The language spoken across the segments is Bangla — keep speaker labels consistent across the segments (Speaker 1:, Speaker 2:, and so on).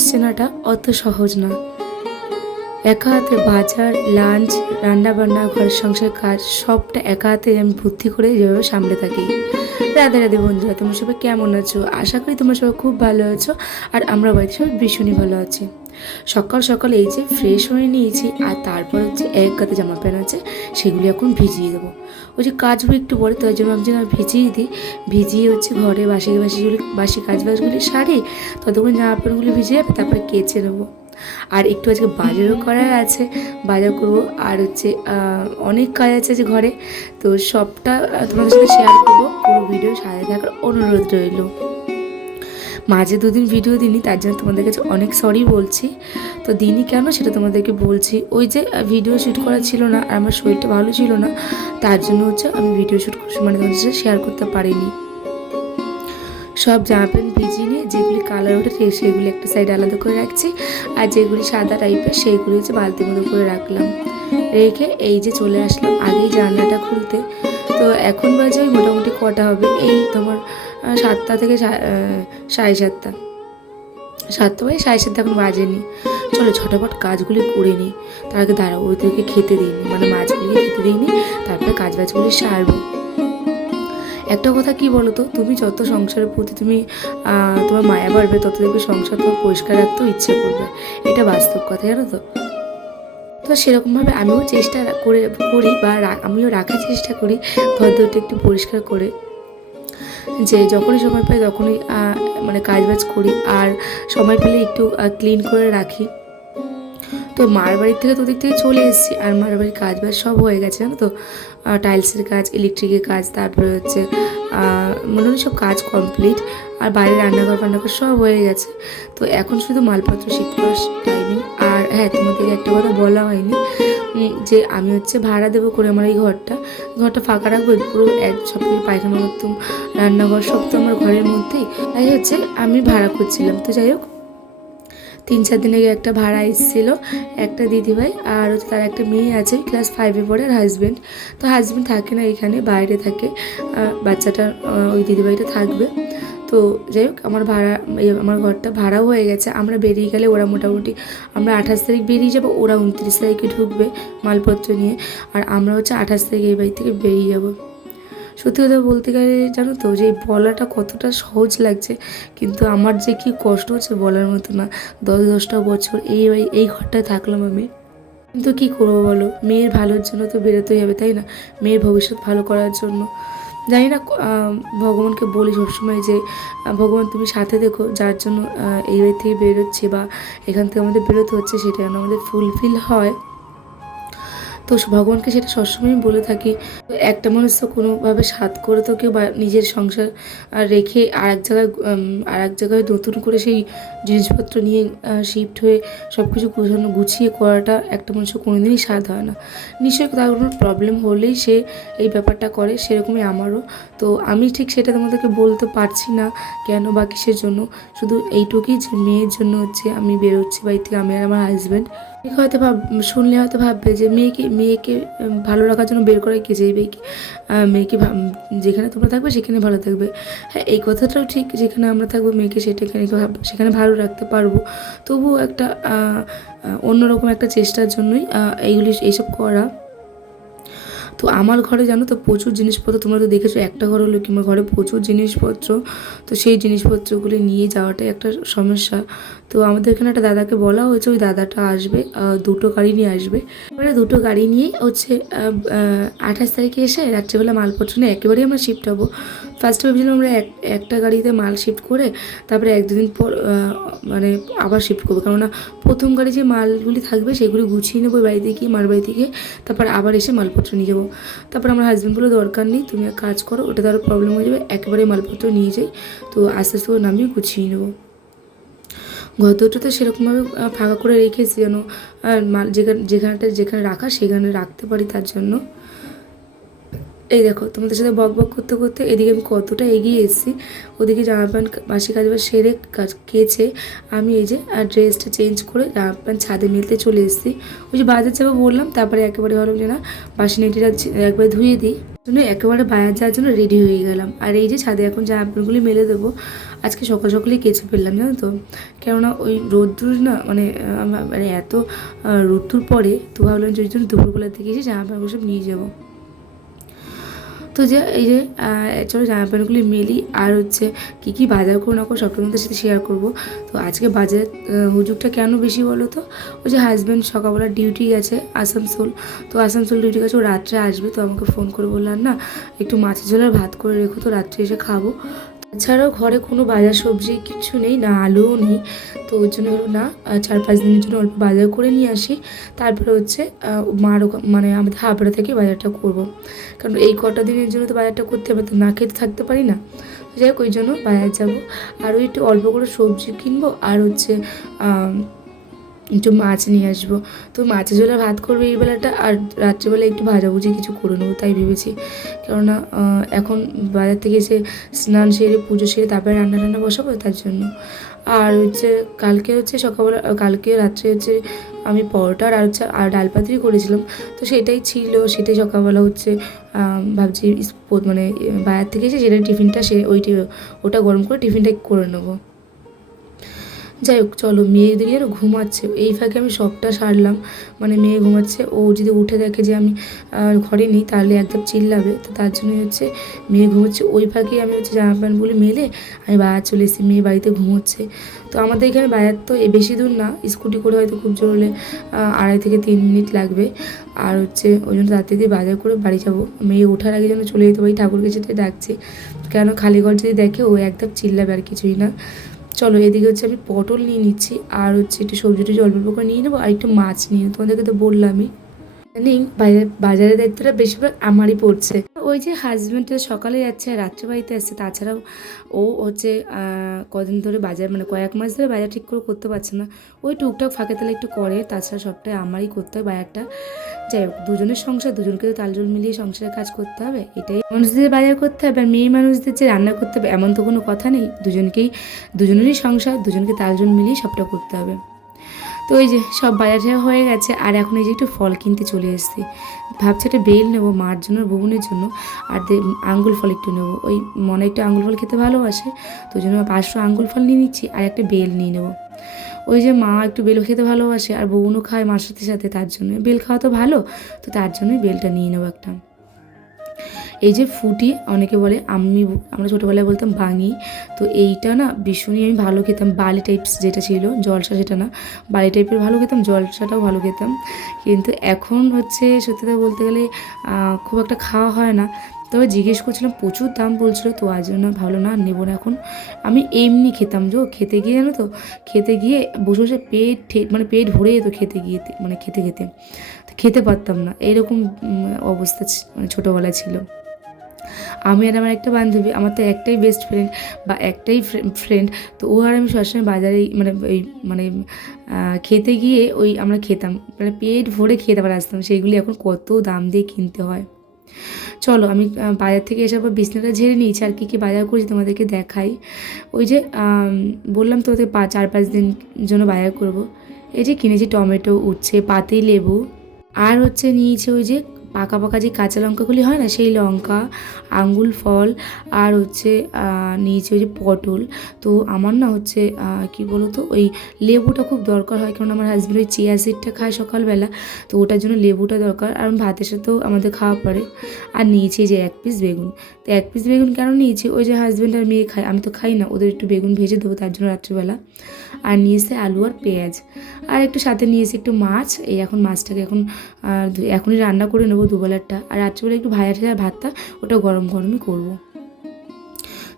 Speaker 1: মানুষ চেনাটা অত সহজ না একা হাতে বাজার, লাঞ্চ, রান্নাবান্না, ঘরের সংসার কাজ, সবটা একা হাতে আমি বুদ্ধি করে যেভাবে সামলে থাকি। রাধে রাধে বন্ধুরা, তোমার সবাই কেমন আছো? আশা করি তোমার সবাই খুব ভালো আছো আর আমরা বাড়িতে সবাই ভীষণই ভালো আছি। সকাল সকাল এই যে ফ্রেশ হয়ে নিয়েছি আর তারপর হচ্ছে এক গাতে জামা প্যান্ট আছে, সেগুলি এখন ভিজিয়ে দেবো। ওই যে কাজ হবে একটু পরে তাই জন্য ভাবছি না ভিজিয়ে দিই। ভিজিয়ে হচ্ছে ঘরে বাসি বাসিগুলি বাসি কাজ বাসগুলি সারি, ততক্ষণ জামা প্যান্টগুলি ভিজে যাবে, তারপরে কেচে নেব। আর একটু আজকে বাজারও করার আছে, বাজার করব। আর হচ্ছে অনেক কাজ আছে যে ঘরে, তো সবটা তোমাদের সাথে শেয়ার করব। পুরো ভিডিও সাথে থাকার অনুরোধ রইল। মাঝে দুদিন ভিডিও দিইনি, তার জন্য তোমাদের কাছে অনেক সরি বলছি। তো দিনই কেন সেটা তোমাদেরকে বলছি। ওই যে ভিডিও শ্যুট করা ছিল না, আর আমার শরীরটা ভালো ছিল না, তার জন্য হচ্ছে আমি ভিডিও শ্যুট মানে তোমাদের সাথে শেয়ার করতে পারিনি। সব জামা প্যান্ট ভিজিয়ে নিয়ে যেগুলি কালার ওঠে সেগুলি একটা সাইড আলাদা করে রাখছি, আর যেগুলি সাদা টাইপের সেইগুলি হচ্ছে বালতির মতো করে রাখলাম। রেখে এই যে চলে আসলাম আগেই জানলাটা খুলতে। তো এখন বাজে মোটামুটি কটা হবে? এই তোমার সাতটা থেকে সাড়ে সাতটা। সাতটা বাজে সাড়ে সাতটা এখন বাজেনি। চলো ছটাপট কাজগুলি করে নিই তার আগে দাঁড়াবো ওদেরকে খেতে দিইনি মানে মাছগুলিকে খেতে দিইনি তারপরে কাজ বাজগুলি সারবো। একটা কথা কি বলো তো তুমি যত সংসারের প্রতি তুমি তোমার মায়া বাড়বে, তত দেখবে সংসার তোমার পরিষ্কার রাখতেও ইচ্ছে করবে। এটা বাস্তব কথা, জানো তো? তো সেরকমভাবে আমিও চেষ্টা করে করি বা আমিও রাখার চেষ্টা করি। দুটো একটু পরিষ্কার করে যে যখনই সময় পাই তখনই মানে কাজ বাজ করি আর সময় পেলে একটু ক্লিন করে রাখি। তো মার বাড়ির থেকে তো ওদিক থেকে চলে এসেছি আর মার বাড়ির কাজ বাজ সব হয়ে গেছে জানো তো? টাইলসের কাজ ইলেকট্রিকের কাজ তারপরে হচ্ছে আহ, মোটামুটি সব কাজ কমপ্লিট আর বাইরে রান্নাঘর ফান্নাঘর সব হয়ে গেছে। তো এখন শুধু মালপত্র শিফট করার টাইমিং হ্যাঁ তোমাদেরকে একটা কথা বলা হয়নি। যে আমি হচ্ছে ভাড়া দেবো করে আমার এই ঘরটা। ঘরটা ফাঁকা রাখব, পুরো এক কিছু পায়খানা বাথরুম রান্নাঘর সব তো আমার ঘরের মধ্যেই। তাই হচ্ছে আমি ভাড়া করছিলাম তো যাই হোক, তিন চার দিন আগে একটা ভাড়া এসেছিল একটা দিদিভাই আর হচ্ছে তার একটা মেয়ে আছে ক্লাস ফাইভে পড়ে, আর হাজব্যান্ড তো হাজব্যান্ড থাকে না এখানে, বাইরে থাকে। বাচ্চাটা ওই দিদিভাইটা থাকবে। তো যাই হোক, আমার ভাড়া আমার ঘরটা ভাড়াও হয়ে গেছে। আমরা বেরিয়ে গেলে ওরা মোটামুটি, আমরা আঠাশ তারিখ বেরিয়ে যাব, ওরা উনত্রিশ তারিখে ঢুকবে মালপত্র নিয়ে। আর আমরা হচ্ছে আঠাশ তারিখ এই বাড়ি থেকে বেরিয়ে যাব। সত্যি কথা বলতে গেলে জানো তো, যে বলাটা কতটা সহজ লাগছে, কিন্তু আমার যে কি কষ্ট হচ্ছে বলার মতো না। দশ দশটা বছর এই এই ঘরটায় থাকলাম আমি। কিন্তু কি করব বলো? মেয়ের ভালোর জন্য তো বেরোতেই হবে, তাই না? মেয়ের ভবিষ্যৎ ভালো করার জন্য। জানি না ভগবানকে বলি সবসময় যে ভগবান তুমি সাথে দেখো যার জন্য এই বাড়ি থেকে বেরোচ্ছে বা এখান থেকে আমাদের বেরোতে হচ্ছে সেটা যেন আমাদের ফুলফিল হয়। তো ভগবানকে সেটা সবসময় বলে থাকি। একটা মানুষ তো কোনোভাবে সাত করে তো কেউ নিজের সংসার রেখে আর এক জায়গায় আর এক জায়গায় নতুন করে সেই জিনিসপত্র নিয়ে শিফট হয়ে সব কিছু গোছানো, গুছিয়ে করাটা একটা মানুষের কোনোদিনই স্বাদ হয় না। নিশ্চয়ই তার কোনো প্রবলেম হলেই সে এই ব্যাপারটা করে, সেরকমই আমারও। তো আমি ঠিক সেটা তোমাদেরকে বলতে পারছি না কেন বা কিসের জন্য। শুধু এইটুকুই যে মেয়ের জন্য হচ্ছে আমি বেরোচ্ছি বাড়ি থেকে, আমি আর আমার হাজব্যান্ড হয়তো ভাব, শুনলে হয়তো ভাববে যে মেয়েকে মেয়েকে ভালো রাখার জন্য বের করে কে যেই মেয়েকে ভাব- যেখানে তোমরা থাকবে সেখানে ভালো থাকবে। হ্যাঁ এই কথাটাও ঠিক যেখানে আমরা থাকব মেয়েকে সেটাখানে সেখানে ভালো রাখতে পারব। তবুও একটা অন্যরকম একটা চেষ্টার জন্যই এইগুলি, এইসব করা। তো আমার ঘরে জানো তো প্রচুর জিনিসপত্র, তোমরা তো দেখেছ একটা ঘর হলো কিংবা ঘরে প্রচুর জিনিসপত্র, তো সেই জিনিসপত্রগুলি নিয়ে যাওয়াটাই একটা সমস্যা। তো আমাদের এখানে একটা দাদাকে বলা হয়েছে, ওই দাদাটা আসবে দুটো গাড়ি নিয়ে আসবে। এবারে দুটো গাড়ি নিয়ে হচ্ছে আঠাশ তারিখে এসে রাত্রিবেলা মালপত্র নিয়ে একেবারেই আমরা শিফট হব। ফার্স্টে ভেবেছিলাম আমরা এক, একটা গাড়িতে মাল শিফট করে তারপরে এক দুদিন পর মানে আবার শিফট করব। কেননা প্রথম গাড়ি যে মালগুলি থাকবে সেগুলি গুছিয়ে নেব বাড়িতে গিয়ে মার বাড়ি থেকে, তারপর আবার এসে মালপত্র নিয়ে যাব। তারপর আমার হাজব্যান্ড বলে দরকার নেই, তুমি এক কাজ করো ওটা তার প্রবলেম হয়ে যাবে, একেবারে মালপত্র নিয়ে যাই, তো আস্তে আস্তে করে নামিয়ে গুছিয়ে নেব। দুটো তো সেরকমভাবে ফাঁকা করে রেখেছি যেন আর মাল যেখানে, যেখানটা, যেখানে রাখা সেখানে রাখতে পারি তার জন্য। এই দেখো, তোমাদের সাথে বক বক করতে করতে এদিকে আমি কতটা এগিয়ে এসেছি। ওদিকে জামা প্যান্ট বাসি কাজ সেরে কাজ কেচে আমি এই যে, আর ড্রেসটা চেঞ্জ করে জামা প্যান্ট ছাদে মেলতে চলে এসেছি। ওই যে বাজার যাব বললাম, তারপরে একেবারে ভাবলাম যে না, বাসি নেটিটা একবার ধুয়ে দিই। জন্য একেবারে বাজার যাওয়ার জন্য রেডি হয়ে গেলাম। আর এই যে ছাদে এখন জামা প্যান্টগুলি মেলে দেবো, আজকে সকাল সকালেই কেচে ফেললাম, জানো তো। কেননা ওই রোদ্দুর না মানে মানে এত রোদ্দুর পরে, তো ভাবলাম যে ওই জন্য দুপুরবেলার থেকে এসে জামা প্যান্টগুলো সব নিয়ে যাব। তো যে এই যে চলো জামা প্যান্টগুলি মেলি আর হচ্ছে কী কী বাজার করো না করো সব তোমাদের সাথে শেয়ার করব। তো আজকে বাজার হুজুগটা কেন বেশি বলো তো? ওই যে হাজব্যান্ড সকালবেলা ডিউটি গেছে আসানসোল। তো আসানসোল ডিউটি গেছে, ও রাত্রে আসবে, তো আমাকে ফোন করে বললাম, না, একটু মাছের ঝোলার ভাত করে রেখো, তো রাত্রে এসে খাব। তাছাড়াও ঘরে কোনো বাজার সবজি কিছু নেই, না আলুও নেই। তো ওই জন্য হলো না চার পাঁচ দিনের জন্য অল্প বাজার করে নিয়ে আসি। তারপরে হচ্ছে মার মানে আমাদের হাবড়া থেকে বাজারটা করব। কারণ এই কটা দিনের জন্য তো বাজারটা করতে হবে, তো না খেতে থাকতে পারি না। যাই হোক, ওই জন্য বাজার যাব। আর ওই একটু অল্প করে সবজি কিনবো, আর হচ্ছে একটু মাছ নিয়ে আসব। তো মাছের ঝোলে ভাত করব এই বেলাটা, আর রাত্রিবেলা একটু ভাজাভুজি কিছু করে নেব, তাই ভেবেছি। কেননা এখন বাজার থেকে এসে স্নান সেরে, পুজো সেরে তারপরে রান্না টান্না বসাবো তার জন্য। আর হচ্ছে কালকে হচ্ছে সকালবেলা কালকে রাত্রে হচ্ছে আমি পরোটা আর হচ্ছে, আর ডাল পাতুরি করেছিলাম। তো সেটাই ছিল, সেটাই সকালবেলা হচ্ছে ভাবছি মানে বাজার থেকে এসে সেটা টিফিনটা সে ওই টি- ওটা গরম করে টিফিনটা করে নেব। যাই হোক, চলো মেয়ে দিকে যেন ঘুমাচ্ছে। এই ফাঁকে আমি সবটা সারলাম। মানে মেয়ে ঘুমাচ্ছে, ও যদি উঠে দেখে যে আমি ঘরে নেই, তাহলে একদম চিল্লাবে। তো তার জন্যই হচ্ছে মেয়ে ঘুমোচ্ছে। ওই ফাঁকে আমি হচ্ছে জামা প্যান্টগুলি মেলে আমি বাজার চলে এসেছি। মেয়ে বাড়িতে ঘুমোচ্ছে। তো আমাদের এখানে বাজার তো বেশি দূর না। স্কুটি করে হয়তো খুব জোর হলে আড়াই থেকে তিন মিনিট লাগবে। আর হচ্ছে ওই জন্য তাড়াতাড়ি দিয়ে বাজার করে বাড়ি যাব। মেয়ে ওঠার আগে যেন চলে যেতে পারি। ঠাকুরকে যেতে ডাকছে। কেন? খালি ঘর যদি দেখে ও একদম চিল্লাবে আর কিছুই না। চলো, এদিকে হচ্ছে আমি পটল নিয়ে নিচ্ছি, আর হচ্ছে একটু সবজি টবজি অল্প করে নিয়ে নেব, আর একটু মাছ নিয়ে তোমাদেরকে তো বললামই। জানি বাজার বাজারের দায়িত্বটা বেশিরভাগ আমারই পড়ছে। ওই যে হাজব্যান্ডের সকালে যাচ্ছে আর রাত্রে বাড়িতে আসছে, তাছাড়াও ও হচ্ছে কদিন ধরে বাজার মানে কয়েক মাস ধরে বাজার ঠিক করে করতে পারছে না। ওই টুকটাক ফাঁকে তালে একটু করে, তাছাড়া সবটাই আমারই করতে হয় বাজারটা যাই হোক, দুজনের সংসার, দুজনকে তো তালজোল মিলিয়ে সংসারের কাজ করতে হবে, এটাই। মানুষদের বাজার করতে হবে, আর মেয়ে মানুষদের যে রান্না করতে হবে, এমন তো কোনো কথা নেই। দুজনকেই, দুজনেরই সংসার, দুজনকে তালজোল মিলিয়ে সবটা করতে হবে। তো ওই যে সব বাজার হয়ে গেছে, আর এখন এই যে একটু ফল কিনতে চলে এসেছি। ভাবছি একটা বেল নেব মার জন্য আর ববুনের জন্য, আর আঙ্গুল ফল একটু নেব। ওই মনে একটু আঙ্গুল ফল খেতে ভালোবাসে, তো জন্য পাঁচশো আঙ্গুল ফল নিয়ে নিচ্ছি, আর একটা বেল নিয়ে নেব। ওই যে মা একটু বেল খেতে ভালোবাসে, আর ববুনও খায় মার সাথে সাথে, তার জন্য বেল খাওয়া তো ভালো, তো তার জন্যই বেলটা নিয়ে নেব একটা। এই যে ফুটি, অনেকে বলে আমি আমরা ছোটোবেলায় বলতাম ভাঙি। তো এইটা না ভীষণই আমি ভালো খেতাম। বালি টাইপস যেটা ছিল, জলসা সেটা না। বালি টাইপের ভালো খেতাম, জলসাটাও ভালো খেতাম। কিন্তু এখন হচ্ছে সত্যি বলতে গেলে খুব একটা খাওয়া হয় না। তবে জিজ্ঞেস করছিলাম, প্রচুর দাম বলছিল, তো আজ জন্য ভালো না নেব না এখন। আমি এমনি খেতাম যে, খেতে গিয়ে জানো তো, খেতে গিয়ে বসে বসে পেট ঠে- মানে পেট ভরে যেত খেতে গিয়ে মানে খেতে খেতে। তো খেতে পারতাম না, এরকম অবস্থা মানে ছোটোবেলায় ছিল। আমি আর আমার একটা বান্ধবী, আমার তো একটাই বেস্ট ফ্রেন্ড বা একটাই ফ্রেন্ড তো ও আর আমি সবসময় বাজারে মানে ওই মানে খেতে গিয়ে ওই আমরা খেতাম। মানে পেট ভরে খেতে আবার আসতাম। সেইগুলি এখন কত দাম দিয়ে কিনতে হয়। চলো আমি বাজার থেকে এসে আবার বিছনাটা ঝেড়ে নিয়েছি। আর কী কী বাজার করেছি তোমাদেরকে দেখাই। ওই যে বললাম তো ওদের পা, চার পাঁচ দিন জন্য বাজার করব। এই যে কিনেছি টমেটো, উচ্ছে, পাতি, লেবু। আর হচ্ছে নিয়েছি ওই যে পাকা পাকা যে কাঁচা লঙ্কাগুলি হয় না, সেই লঙ্কা আঙ্গুল ফল আর হচ্ছে নিয়েছি ওই যে পটল। তো আমার না হচ্ছে কি বলো তো ওই লেবুটা খুব দরকার হয়, কারণ আমার হাজব্যান্ড ওই চিয়া সিডটা খায় সকালবেলা। তো ওটার জন্য লেবুটা দরকার আর ভাতের সাথেও আমাদের খাওয়া পড়ে আর নিয়েছি যে এক পিস বেগুন। তো এক পিস বেগুন কেন নিয়েছি? ওই যে হাজব্যান্ড আর মেয়ে খায়, আমি তো খাই না, ওদের একটু বেগুন ভেজে দেবো তার জন্য রাত্রিবেলা। আর নিয়েছে আলু আর পেঁয়াজ। আর একটু সাথে নিয়েছি একটু মাছ, এই এখন মাছটাকে এখন এখনই রান্না করে নেব। দুবেলারটা। আর রাত্রিবেলা একটু ভাজা ঠাজা ভাতটা, ওটা গরম গরমই করব।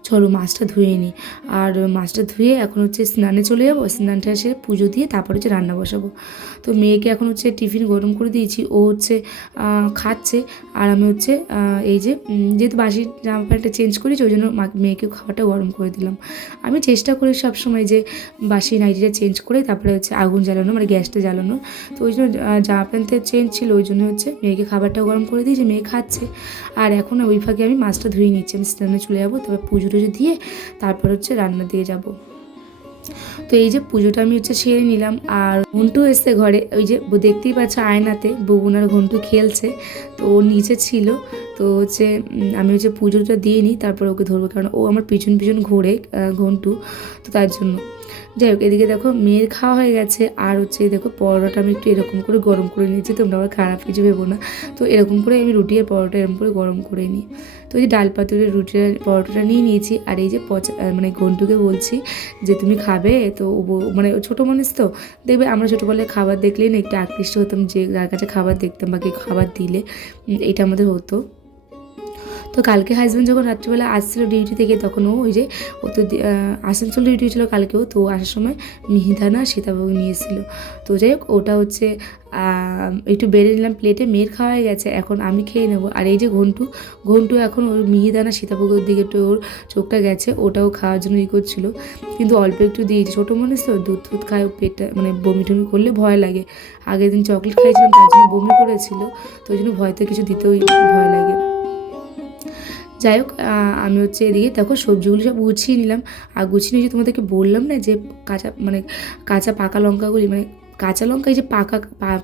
Speaker 1: চলো মাছটা ধুয়ে নিই আর মাছটা ধুয়ে এখন হচ্ছে স্নানে চলে যাব। স্নানটা এসে পুজো দিয়ে তারপর হচ্ছে রান্না বসাবো। তো মেয়েকে এখন হচ্ছে টিফিন গরম করে দিয়েছি। ও হচ্ছে খাচ্ছে। আর আমি হচ্ছে এই যে যেহেতু বাসি জামা প্যান্টটা চেঞ্জ করেছি, ওই জন্য মেয়েকে খাবারটা গরম করে দিলাম। আমি চেষ্টা করি সবসময় যে বাসি নাইটিটা চেঞ্জ করে তারপরে হচ্ছে আগুন জ্বালানো মানে গ্যাসটা জ্বালানো। তো ওই জন্য জামা প্যান্টের চেঞ্জ ছিল, ওই জন্য হচ্ছে মেয়েকে খাবারটা গরম করে দিয়েছি, মেয়ে খাচ্ছে। আর এখন ওই ফাঁকে আমি মাছটা ধুয়ে নিচ্ছি, আমি স্নানে চলে যাব তারপর পুজো টুজো দিয়ে তারপর হচ্ছে রান্না দিয়ে যাব। তো এই যে পুজোটা আমি হচ্ছে সেরে নিলাম আর ঘন্টু এসছে ঘরে। ওই যে দেখতেই পাচ্ছ আয়নাতে ববুনার ঘন্টু খেলছে। তো ও নিচে ছিল। তো হচ্ছে আমি হচ্ছে পুজোটা দিয়ে নিই, তারপর ওকে ধরবো। কারণ ও আমার পিছন পিছন ঘোরে ঘন্টু। তো তার জন্য। যাই হোক, এদিকে দেখো মেয়ের খাওয়া হয়ে গেছে। আর হচ্ছে দেখো পরোটাটা আমি একটু এরকম করে গরম করে নিয়েছি। তোমরা আবার খারাপ কিছু ভেবো না। তো এরকম করে আমি রুটি আর পরোটা এরকম করে গরম করে নিই। তো এই যে ডাল পাতুরের রুটির পরোটাটা নিয়ে নিয়েছি, আর এই যে পচা মানে ঘন্টুকে বলছি যে তুমি খাবে, তো মানে ছোটো মানুষ তো, দেখবে আমরা ছোটোবেলায় খাবার দেখলেই না একটু আকৃষ্ট হতাম যে যার কাছে খাবার দেখতাম বা কে খাবার দিলে এটা আমাদের হতো। তো কালকে হাজব্যান্ড যখন রাত্রিবেলা আসছিল ডিউটি থেকে, তখন ও ওই যে, ও তো আসানসোল ডিউটি ছিল কালকেও তো আসার সময় মিহিদানা সীতাভোগ নিয়ে এসেছিল। তো যাই হোক, ওটা হচ্ছে একটু বেড়ে নিলাম প্লেটে মেয়ের খাওয়া হয়ে গেছে, এখন আমি খেয়ে নেব। আর এই যে ঘন্টু ঘন্টু এখন ওর মিহিদানা সীতাভোগের দিকে একটু ওর চোখটা গেছে, ওটাও খাওয়ার জন্য ই করছিল। কিন্তু অল্প একটু দিয়েছি, ছোটো মানুষ তো, দুধ টুধ খায় পেটটা মানে বমি টমি করলে ভয় লাগে। আগের দিন চকলেট খাইছিলাম, তার জন্য বমি করেছিল, তো ওই জন্য ভয়তে কিছু দিতেও ভয় লাগে। যাই হোক আমি হচ্ছে এদিকে দেখো সবজিগুলো সব গুছিয়ে নিলাম। আর গুছিয়ে নিয়ে তোমাদেরকে বললাম না যে কাঁচা মানে কাঁচা পাকা লঙ্কাগুলি মানে কাঁচা লঙ্কা এই যে পাকা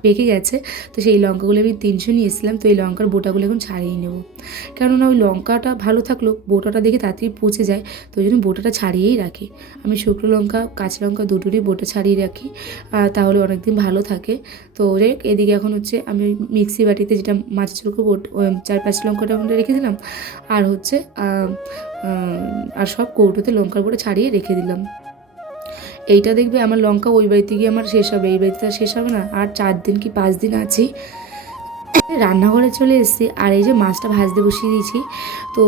Speaker 1: পেকে গেছে, তো সেই লঙ্কাগুলো আমি তিনশো নিয়ে এসেছিলাম তো এই লঙ্কার বোটাগুলো এখন ছাড়িয়ে নেব। কেননা ওই লঙ্কাটা ভালো থাকলেও বোটাটা দেখে তাড়াতাড়ি পচে যায়, তো ওই জন্য বোটাটা ছাড়িয়েই রাখি। আমি শুকনো লঙ্কা, কাঁচা লঙ্কা দুটোরই বোটা ছাড়িয়ে রাখি তাহলে অনেকদিন ভালো থাকে। তো হোক, এদিকে এখন হচ্ছে আমি মিক্সি বাটিতে যেটা মাছ চুলকো বোট চার পাঁচ লঙ্কাটা মধ্যে রেখে দিলাম, আর হচ্ছে আর সব কৌটোতে লঙ্কার করে ছাড়িয়ে রেখে দিলাম। এইটা দেখবে আমার লঙ্কা ওই বাড়িতে গিয়ে আমার শেষ হবে, এই বাড়িতে শেষ হবে না। আর চার দিন কি পাঁচ দিন আছি। রান্নাঘরে চলে এসেছি, আর এই যে মাছটা ভাজতে বসিয়ে দিয়েছি। তো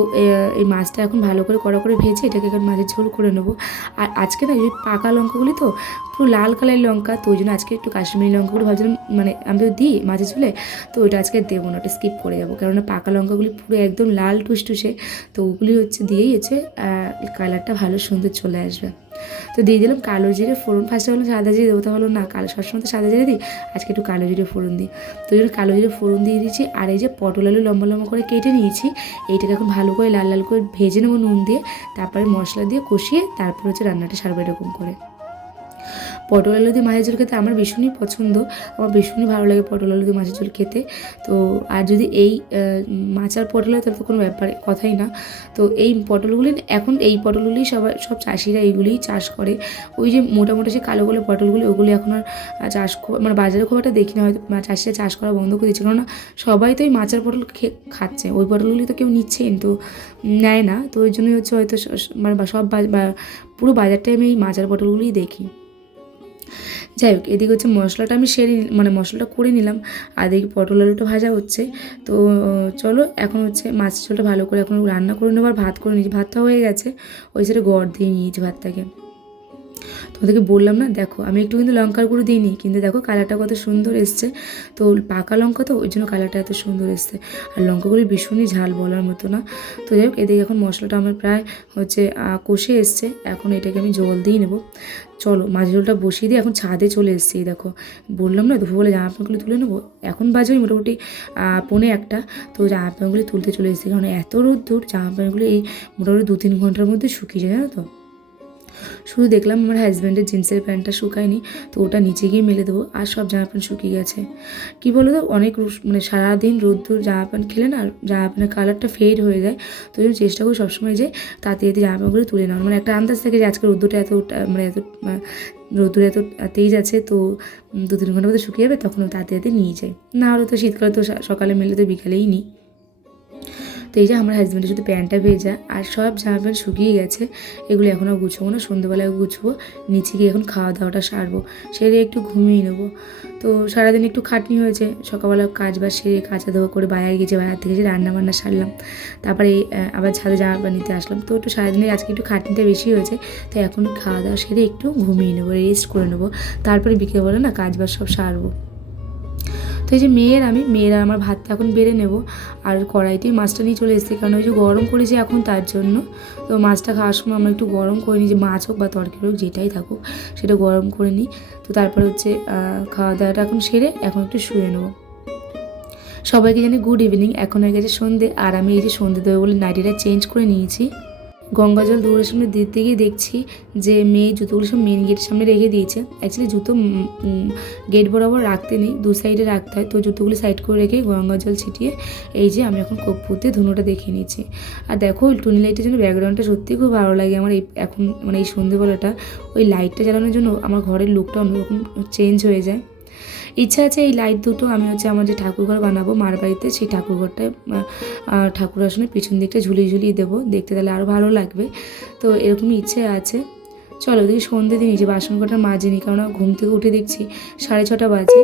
Speaker 1: এই মাছটা এখন ভালো করে কড়া করে ভেজে এটাকে এখন মাছের ঝোল করে নেব। আর আজকে না ওই পাকা লঙ্কাগুলি তো, পুরো লাল কালারের লঙ্কা, তো ওই জন্য আজকে একটু কাশ্মীরি লঙ্কাগুলো ভাবছিলাম মানে আমি তো দিই মাঝে ঝোলে, তো ওইটা আজকে দেবো না, ওটা স্কিপ করে যাব। কেননা পাকা লঙ্কাগুলি পুরো একদম লাল টুসটুসে, তো ওগুলি হচ্ছে দিয়েই হচ্ছে কালারটা ভালো সুন্দর চলে আসবে। তো দিয়ে দিলাম কালো জিরে ফোড়ন। ফার্স্টে হলো সাদা জিরে দেবো হলো না, কালো সবসময় তো সাদা জিরে দিই, আজকে একটু কালো জিরে ফোড়ন দিই। তো জন্য কালো জিরে ফোড়ন দিয়ে দিয়েছি, আর এই যে পটল আলু লম্বা লম্বা করে কেটে নিয়েছি, এইটাকে এখন ভালো করে লাল লাল করে ভেজে নেব নুন দিয়ে, তারপরে মশলা দিয়ে কষিয়ে তারপর হচ্ছে রান্নাটা সারবো এরকম করে। পটল আলু দিয়ে মাছের ঝোল খেতে আমার ভীষণই পছন্দ। আমার ভীষণই ভালো লাগে পটল আলু দিয়ে মাছের ঝোল খেতে। তো আর যদি এই আহ, মাছ আর পটল হয় তাহলে তো কোনো ব্যাপারে কথাই না। তো এই পটলগুলি এখন এই পটলগুলি সবাই সব চাষিরা এইগুলিই চাষ করে। ওই যে মোটামুটি মোটা যে কালো কালো পটলগুলি ওগুলি এখন আর চাষ মানে বাজারে খুব একটা দেখি না হয়তো চাষিরা চাষ করা বন্ধ করে দিচ্ছে কেননা সবাই তো এই মাছের পটল খাচ্ছে ওই পটলগুলি তো কেউ নিচ্ছেই না, তো নেয় না। তো ওই জন্যই হচ্ছে হয়তো স- স- মানে সব পুরো বাজারটাই আমি এই মাছের পটলগুলিই দেখি। যাই হোক, এদিকে হচ্ছে মশলাটা আমি সেরে মানে মশলাটা করে নিলাম, আর এদিকে পটল আলুটা ভাজা হচ্ছে। তো, চলো, এখন হচ্ছে মাছ ঝোলটা ভালো করে এখন রান্না করে নেব, আর ভাত করে নিয়েছি। ভাতটা হয়ে গেছে, ওই সেটা গড় দিয়ে নিয়েছি ভাতটাকে। তোমাদেরকে বললাম না, দেখো, আমি একটু কিন্তু লঙ্কার গুঁড়ো দিইনি, কিন্তু দেখো কালারটা কত সুন্দর এসছে। তো পাকা লঙ্কা তো, ওই জন্য কালারটা এত সুন্দর এসছে। আর লঙ্কাগুলি ভীষণই ঝাল বলার মতো না। তো যাই হোক, এদিকে এখন মশলাটা আমার প্রায় হচ্ছে কষে এসছে। এখন এটাকে আমি জল দিয়ে নেব। চলো মাছ ঝোলটা বসিয়ে দিয়ে এখন ছাদে চলে এসেছি দেখো। বললাম না, দুপুরবেলা জামা প্যান্টগুলো তুলে নেব। এখন বাজে মোটামুটি পৌনে একটা। তো জামা প্যান্টগুলি তুলতে চলে এসেছি, কারণ এত রোদ্দুর জামা প্যান্টগুলো এই মোটামুটি দু তিন ঘণ্টার মধ্যে শুকিয়ে যায়, জানো তো। শুধু দেখলাম আমার হাজব্যান্ডের জিন্সের প্যান্টটা শুকায়নি, তো ওটা নিচে গিয়ে মেলে দেবো। আর সব জামা প্যান্ট শুকিয়ে গেছে। কি বলো তো অনেক মানে সারাদিন রোদ্দুর, জামা প্যান্ট খেলে না জামা প্যান্টের কালারটা ফেড হয়ে যায়। তো জন্য চেষ্টা করি সবসময় যে তাতে এতে জামা প্যান্টগুলো তুলে নেওয়ার। মানে একটা আন্দাজ থাকে যে আজকে রোদ্দুরটা এত মানে এত রোদ্দুর এত তেজ আছে, তো দু তিন ঘণ্টার মধ্যে শুকিয়ে যাবে, তখন তাতে তাতে নিয়ে যাই না হলে তো শীতকালে তো সকালে মেলে তো বিকালেই নিই। তো এই যে আমার হাজব্যান্ডের শুধু প্যান্টটা ভেজা, আর সব জামা প্যান্ট শুকিয়ে গেছে, এগুলো এখন আর গুছবো না, সন্ধ্যেবেলায় গুছবো, নিচে গিয়ে এখন খাওয়া দাওয়াটা সারবো, সেরে একটু ঘুমিয়ে নেব। তো সারাদিন একটু খাটনি হয়েছে, সকালবেলা কাজ বাজ সেরে কাঁচা ধোয়া করে বাজারে গেছে বাজার থেকে যে রান্না বান্না সারলাম, তারপরে আবার ছাদে জামা প্যান্ট নিতে আসলাম। তো একটু সারাদিনে আজকে একটু খাটনিটা বেশি হয়েছে, তো এখন খাওয়া দাওয়া সেরে একটু ঘুমিয়ে নেব রেস্ট করে নেব, তারপরে বিকেলবেলা না কাজ বাজ সব সারবো। তো এই যে মেয়ের আমি, মেয়ের আমার ভাতটা এখন বেড়ে নেব। আর কড়াইতেই মাছটা নিয়ে চলে এসেছি। কারণ ওই যে গরম করেছি এখন তার জন্য। তো মাছটা খাওয়ার সময় আমরা একটু গরম করে নিই। যে মাছ হোক বা তরকারি হোক, যেটাই থাকুক, সেটা গরম করে নিই। তো তারপর হচ্ছে খাওয়া দাওয়াটা এখন সেরে এখন একটু শুয়ে নেব। সবাইকে জানি গুড ইভিনিং এখন হয়ে গেছে সন্ধে। আর আমি এই যে সন্ধে দেবো বলে নাইটিটা চেঞ্জ করে নিয়েছি। গঙ্গা জল দৌড়ের সামনে দিতে গিয়ে দেখছি যে মেয়ে জুতোগুলো সব মেন গেটের সামনে রেখে দিয়েছে। অ্যাকচুয়ালি জুতো গেট বরাবর রাখতে নেই, দু সাইডে রাখতে হয়। তো জুতোগুলো সাইড করে রেখে গঙ্গা জল ছিটিয়ে এই যে আমি এখন কপ্পুতে ধুনোটা দেখে নিয়েছি আর দেখো ওই টুনি লাইটের জন্য ব্যাকগ্রাউন্ডটা সত্যিই খুব ভালো লাগে। আমার এই, এখন মানে এই সন্ধেবেলাটা, ওই লাইটটা জ্বালানোর জন্য আমার ঘরের লুকটা অন্যরকম চেঞ্জ হয়ে যায়। ইচ্ছা আছে এই লাইট দুটো, আমি হচ্ছে আমার যে ঠাকুরঘর বানাবো মার বাড়িতে, সেই ঠাকুরঘরটায় ঠাকুর আসনের পিছন দিকটা ঝুলিয়ে ঝুলিয়ে দেবো, দেখতে তাহলে আরও ভালো লাগবে। তো এরকমই ইচ্ছে আছে। চলো দেখি সন্ধে দিন যে বাসন কটা মাজিনি, কারণ ঘুম থেকে উঠে দেখছি সাড়ে ছটা বাজে।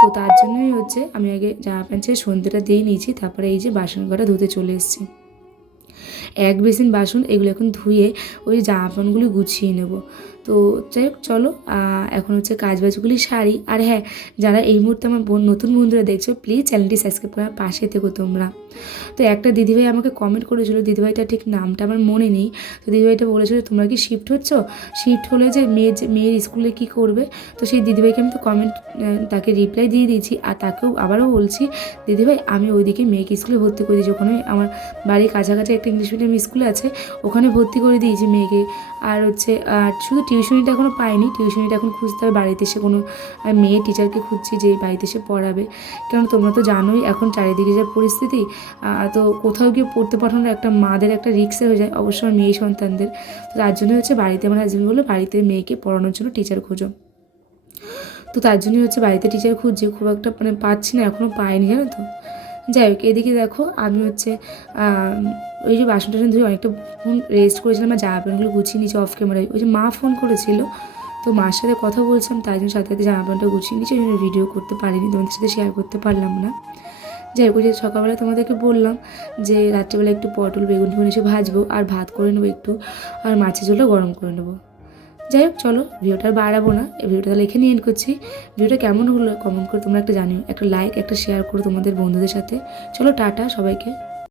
Speaker 1: তো তার জন্যই হচ্ছে আমি আগে জামা প্যান্ট ছেড়ে সন্ধেটা দিয়ে নিয়েছি, তারপরে এই যে বাসন কটা ধুতে চলে এসেছি। এক বেসিন বাসন, এগুলো এখন ধুয়ে ওই জামা প্যান্টগুলি গুছিয়ে নেব। তো যাই হোক, চলো এখন হচ্ছে কাজবাজগুলি সারি। আর হ্যাঁ যারা এই মুহূর্তে আমার নতুন বন্ধুরা দেখছ প্লিজ চ্যানেলটি সাবস্ক্রাইব করে পাশে থেকো তোমরা। তো একটা দিদিভাই আমাকে কমেন্ট করেছিল দিদিভাইটা ঠিক নামটা আমার মনে নেই। তো দিদিভাইটা বলেছিল, তোমরা কি শিফট হচ্ছ? শিফট হলে যে মেয়ে যে- মেয়ের স্কুলে কি করবে? তো সেই দিদিভাইকে আমি তো কমেন্ট তাকে রিপ্লাই দিয়ে দিয়েছি আর তাকেও আবারও বলছি, দিদিভাই, আমি ওইদিকে মেয়েকে স্কুলে ভর্তি করে দিয়েছি। ওখানে আমার বাড়ির কাছাকাছি একটা ইংলিশ মিডিয়াম স্কুল আছে, ওখানে ভর্তি করে দিয়েছি মেয়েকে। আর হচ্ছে, আর শুধু টিউশনিটা এখনও পাইনি টিউশনিটা এখন খুঁজতে হবে। বাড়িতে এসে কোনো মেয়ে টিচারকে খুঁজছি যে বাড়িতে এসে পড়াবে। কারণ তোমরা তো জানোই এখন চারিদিকে যা পরিস্থিতি তো কোথাও গিয়ে পড়তে পাঠানোর একটা মাদের একটা রিক্সে হয়ে যায়, অবশ্য আমার মেয়ে সন্তানদের। তো তার জন্য হচ্ছে বাড়িতে আমার হাজব্যান্ড বলল, বাড়িতে মেয়েকে পড়ানোর জন্য টিচার খোঁজো। তো তার জন্যই হচ্ছে বাড়িতে টিচার খুঁজছি, খুব একটা মানে পাচ্ছি না এখনও পাইনি, জানো তো। যাই হোক, এদিকে দেখো, আমি হচ্ছে ওই যে বাসন টাসন ধুয়ে অনেকটা ফোন রেস্ট করেছিলাম, আর জামা প্যান্টগুলো গুছিয়ে নিচে অফ ক্যামেরায় ওই যে মা ফোন করেছিল, তো মার সাথে কথা বলছিলাম, তাই জন্য সাথে সাথে জামা প্যান্টটা গুছিয়ে নিচে ওই জন্য ভিডিও করতে পারিনি, তোমাদের সাথে শেয়ার করতে পারলাম না। যাই হোক সকালবেলা তোমাদেরকে বললাম যে রাত্রিবেলা একটু পটল, বেগুন টেগুন এসে ভাজবো আর ভাত করে নেব একটু আর মাছের ঝোলটা গরম করে নেব। যাই হোক, চলো, ভিডিওটা আর বাড়াবো না। এই ভিডিওটা তাহলে এখানে এন্ড করছি। ভিডিওটা কেমন হলো কমেন্ট করে তোমরা একটা জানিও। একটা লাইক একটা শেয়ার করো তোমাদের বন্ধুদের সাথে। চলো, টাটা সবাইকে।